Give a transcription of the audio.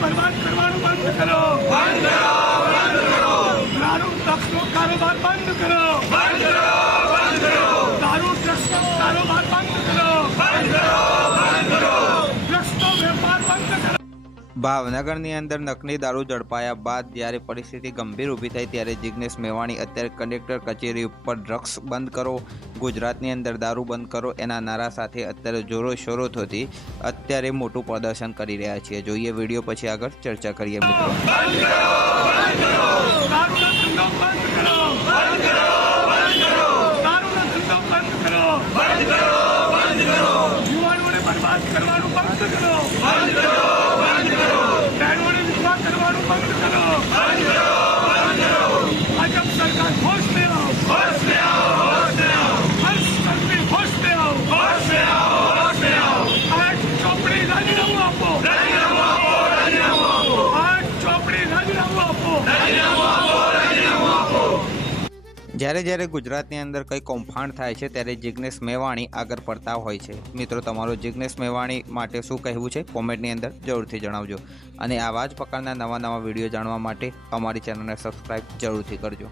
બરબાદ કરવાનું બંધ કરો, દારૂ ડ્રગ્સનો કારોબાર બંધ કરો, દારૂ ડ્રગ્સનો કારોબાર બંધ કરો, ડ્રગ્સનો વેપાર બંધ કરો. ભાવનગરની અંદર નકલી દારૂ ઝડપાયા બાદ જ્યારે પરિસ્થિતિ ગંભીર ઊભી થઈ ત્યારે જિગ્નેશ મેવાણી અત્યારે કલેક્ટર કચેરી ઉપર ડ્રગ્સ બંધ કરો, ગુજરાતની અંદર દારૂ બંધ કરો એના નારા સાથે અત્યારે જોરો શોરોથી અત્યારે મોટું પ્રદર્શન કરી રહ્યા છીએ. જોઈએ વિડીયો, પછી આગળ ચર્ચા કરીએ મિત્રો. બરબાદ કરવાનું બંધ કરો, બહેનોને વિધવા કરવાનું બંધ કરો, ભાજપ સરકાર હોશ में आओ, हर्ष संघवी होश में आओ, आज ચોપડી રાજીનામું આપો, आज ચોપડી રાજીનામું આપો. જ્યારે ગુજરાતની અંદર કંઈ કૌભાંડ થાય છે ત્યારે જિગ્નેશ મેવાણી આગળ પડતા હોય છે. મિત્રો, તમારો જિગ્નેશ મેવાણી માટે શું કહેવું છે કોમેન્ટની અંદર જરૂરથી જણાવજો. અને આવા જ પ્રકારના નવા વિડીયો જાણવા માટે અમારી ચેનલને સબસ્ક્રાઈબ જરૂરથી કરજો.